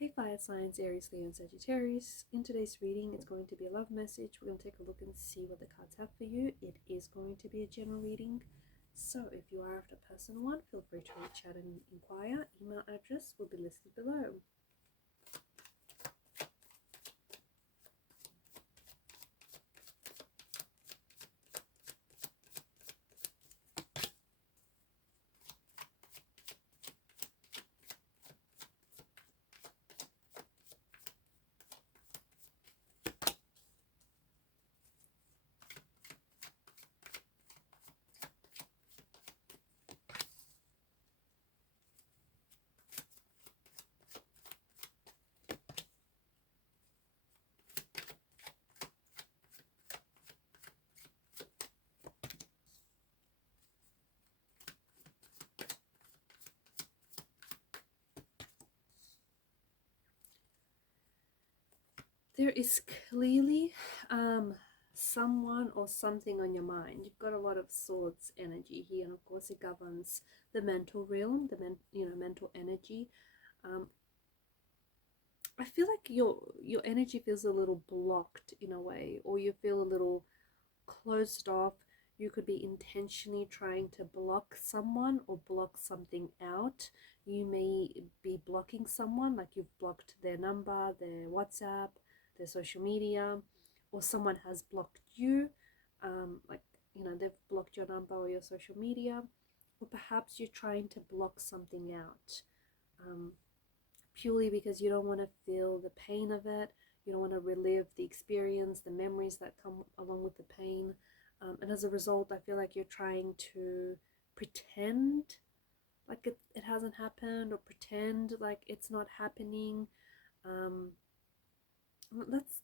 Hey fire signs, Aries, Leo and Sagittarius. In today's reading, it's going to be a love message. We're going to take a look and see what the cards have for you. It is going to be a general reading. So if you are after person one, feel free to reach out and inquire. Email address will be listed below. There is clearly someone or something on your mind. You've got a lot of swords energy here, and of course it governs the mental realm, the mental energy. I feel like your energy feels a little blocked in a way, or you feel a little closed off. You could be intentionally trying to block someone or block something out. You may be blocking someone, like you've blocked their number, their WhatsApp, their social media, or someone has blocked you, they've blocked your number or your social media, or perhaps you're trying to block something out purely because you don't want to feel the pain of it. You don't want to relive the experience, the memories that come along with the pain. And as a result, I feel like you're trying to pretend like it hasn't happened, or pretend like it's not happening.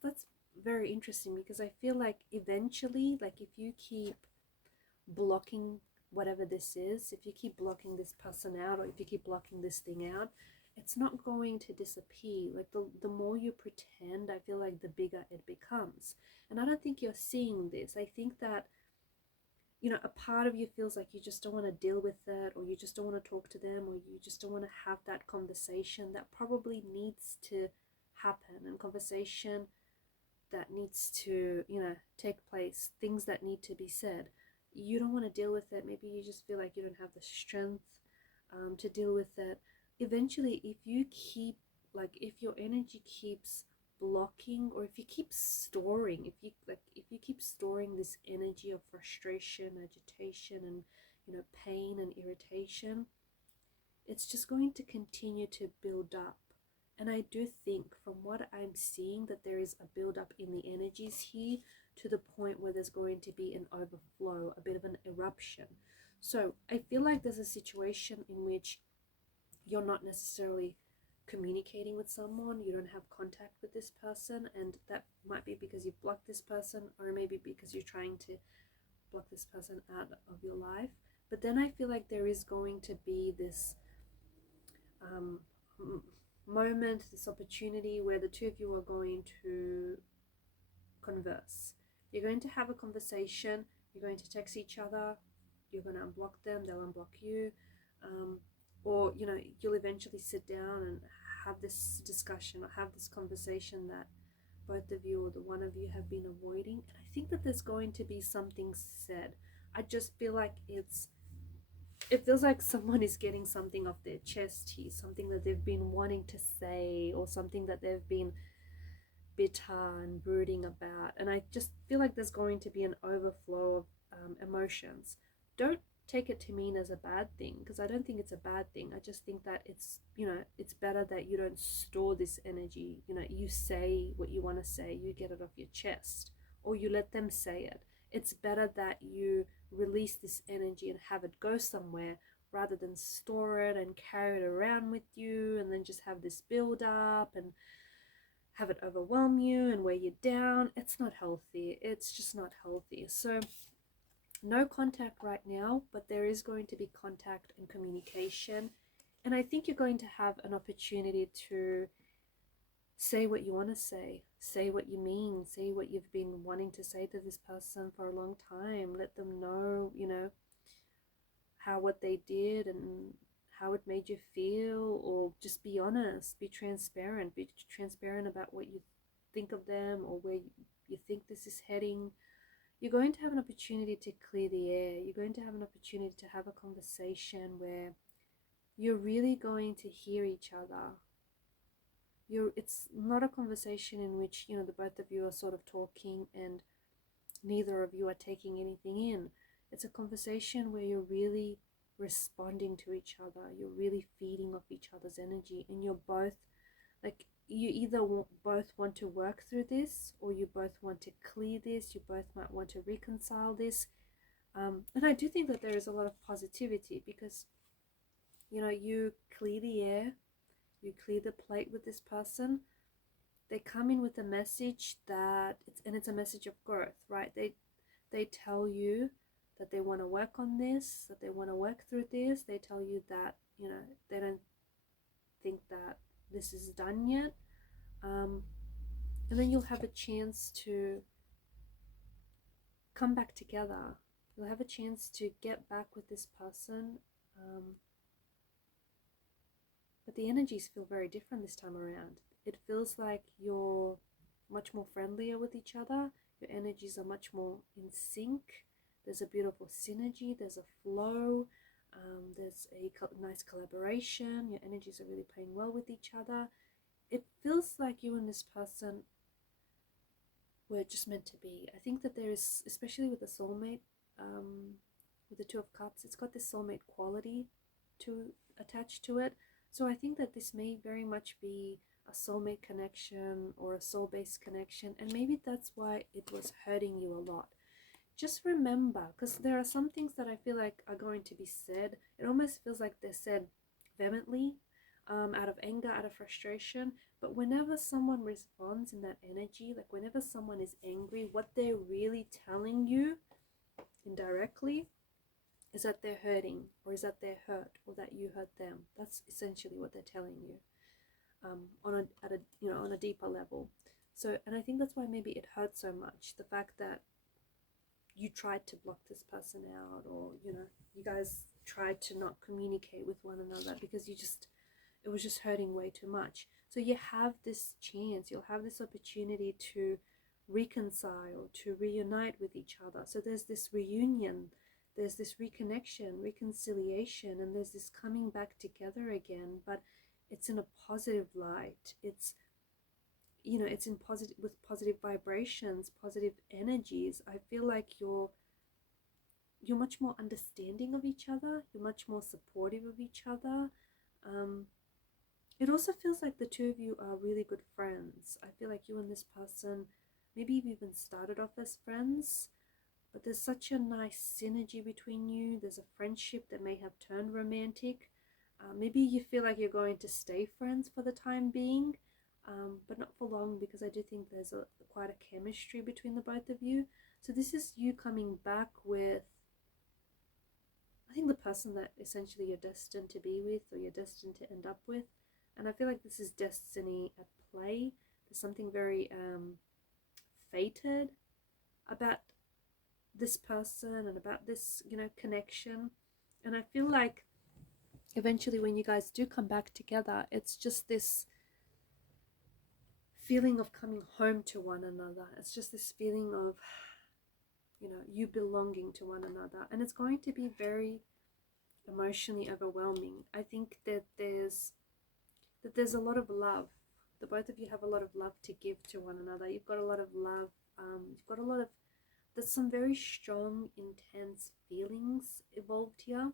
That's very interesting, because I feel like eventually, like if you keep blocking whatever this is, if you keep blocking this person out, or if you keep blocking this thing out, it's not going to disappear. Like the more you pretend, I feel like the bigger it becomes. And I don't think you're seeing this. I think that, a part of you feels like you just don't want to deal with it, or you just don't want to talk to them, or you just don't want to have that conversation that probably needs to happen, and conversation that needs to, take place, things that need to be said. You don't want to deal with it. Maybe you just feel like you don't have the strength to deal with it. Eventually, if you keep, if your energy keeps blocking, or if you keep storing, if you keep storing this energy of frustration, agitation, and pain and irritation, it's just going to continue to build up. And I do think, from what I'm seeing, that there is a build up in the energies here, to the point where there's going to be an overflow, a bit of an eruption. So I feel like there's a situation in which you're not necessarily communicating with someone, you don't have contact with this person, and that might be because you've blocked this person, or maybe because you're trying to block this person out of your life. But then I feel like there is going to be this moment, this opportunity, where the two of you are going to converse. You're going to have a conversation, you're going to text each other, you're going to unblock them, they'll unblock you, or you'll eventually sit down and have this discussion, or have this conversation that both of you, or the one of you, have been avoiding. And I think that there's going to be something said. I just feel like it feels like someone is getting something off their chest here, something that they've been wanting to say, or something that they've been bitter and brooding about. And I just feel like there's going to be an overflow of emotions. Don't take it to mean as a bad thing, because I don't think it's a bad thing. I just think that it's it's better that you don't store this energy. You say what you want to say, you get it off your chest, or you let them say it. It's better that you release this energy and have it go somewhere, rather than store it and carry it around with you, and then just have this build up and have it overwhelm you and weigh you down. It's not healthy. It's just not healthy. So no contact right now, but there is going to be contact and communication. And I think you're going to have an opportunity to say what you want to say what you mean, say what you've been wanting to say to this person for a long time. Let them know, how what they did and how it made you feel, or just be honest, be transparent about what you think of them or where you think this is heading. You're going to have an opportunity to clear the air. You're going to have an opportunity to have a conversation where you're really going to hear each other. It's not a conversation in which, you know, the both of you are sort of talking and neither of you are taking anything in. It's a conversation where you're really responding to each other. You're really feeding off each other's energy, and you're both like, you either both want to work through this, or you both want to clear this. You both might want to reconcile this. And I do think that there is a lot of positivity because, you know, you clear the air, you clear the plate with this person. They come in with a message that it's a message of growth, right? They tell you that they want to work on this, that they want to work through this. They tell you that, you know, they don't think that this is done yet. And then you'll have a chance to come back together. You'll have a chance to get back with this person. But the energies feel very different this time around. It feels like you're much more friendlier with each other. Your energies are much more in sync. There's a beautiful synergy. There's a flow. There's a nice collaboration. Your energies are really playing well with each other. It feels like you and this person were just meant to be. I think that there is, especially with the soulmate, with the Two of Cups, it's got this soulmate quality to attach to it. So I think that this may very much be a soulmate connection or a soul-based connection, and maybe that's why it was hurting you a lot. Just remember, because there are some things that I feel like are going to be said. It almost feels like they're said vehemently, out of anger, out of frustration. But whenever someone responds in that energy, like whenever someone is angry, what they're really telling you indirectly is that they're hurting, or is that they're hurt, or that you hurt them. That's essentially what they're telling you, on a deeper level. So, and I think that's why maybe it hurts so much, the fact that you tried to block this person out, or, you know, you guys tried to not communicate with one another because it was just hurting way too much. So you have this chance, you'll have this opportunity to reconcile, to reunite with each other. So there's this reunion, there's this reconnection, reconciliation, and there's this coming back together again, but it's in a positive light. It's, you know, it's in with positive vibrations, positive energies. I feel like you're much more understanding of each other. You're much more supportive of each other. It also feels like the two of you are really good friends. I feel like you and this person, maybe you've even started off as friends, but there's such a nice synergy between you. There's a friendship that may have turned romantic. Maybe you feel like you're going to stay friends for the time being, but not for long, because I do think there's quite a chemistry between the both of you. So this is you coming back with, I think, the person that essentially you're destined to be with, or you're destined to end up with. And I feel like this is destiny at play. There's something very fated about this person and about this, you know, connection. And I feel like eventually when you guys do come back together, it's just this feeling of coming home to one another. It's just this feeling of, you know, you belonging to one another. And it's going to be very emotionally overwhelming. I think that there's a lot of love. The both of you have a lot of love to give to one another. You've got a lot of love. You've got a lot of, there's some very strong, intense feelings involved here.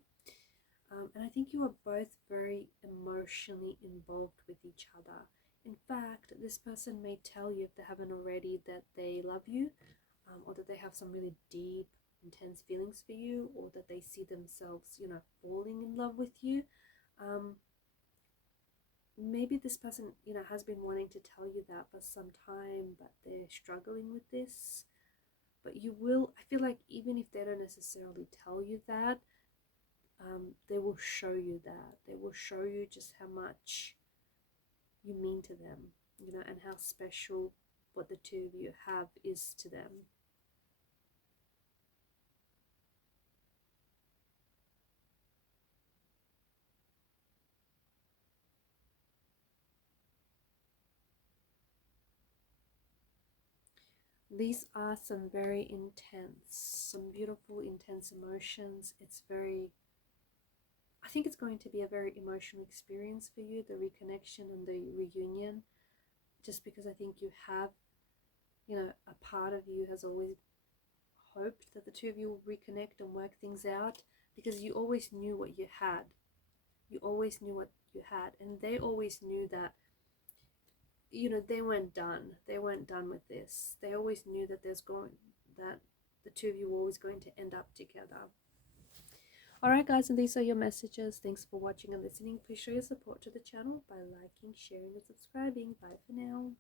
And I think you are both very emotionally involved with each other. In fact, this person may tell you, if they haven't already, that they love you, or that they have some really deep, intense feelings for you, or that they see themselves, you know, falling in love with you. Maybe this person, you know, has been wanting to tell you that for some time, but they're struggling with this. But you will, I feel like even if they don't necessarily tell you that, they will show you that. They will show you just how much you mean to them, you know, and how special what the two of you have is to them. These are some very intense, some beautiful, intense emotions. I think it's going to be a very emotional experience for you, the reconnection and the reunion, just because I think you have, a part of you has always hoped that the two of you will reconnect and work things out, because you always knew what you had. You always knew what you had, and they always knew that, they weren't done. They weren't done with this. They always knew that that the two of you were always going to end up together. Alright guys, and these are your messages. Thanks for watching and listening. Please show your support to the channel by liking, sharing, and subscribing. Bye for now.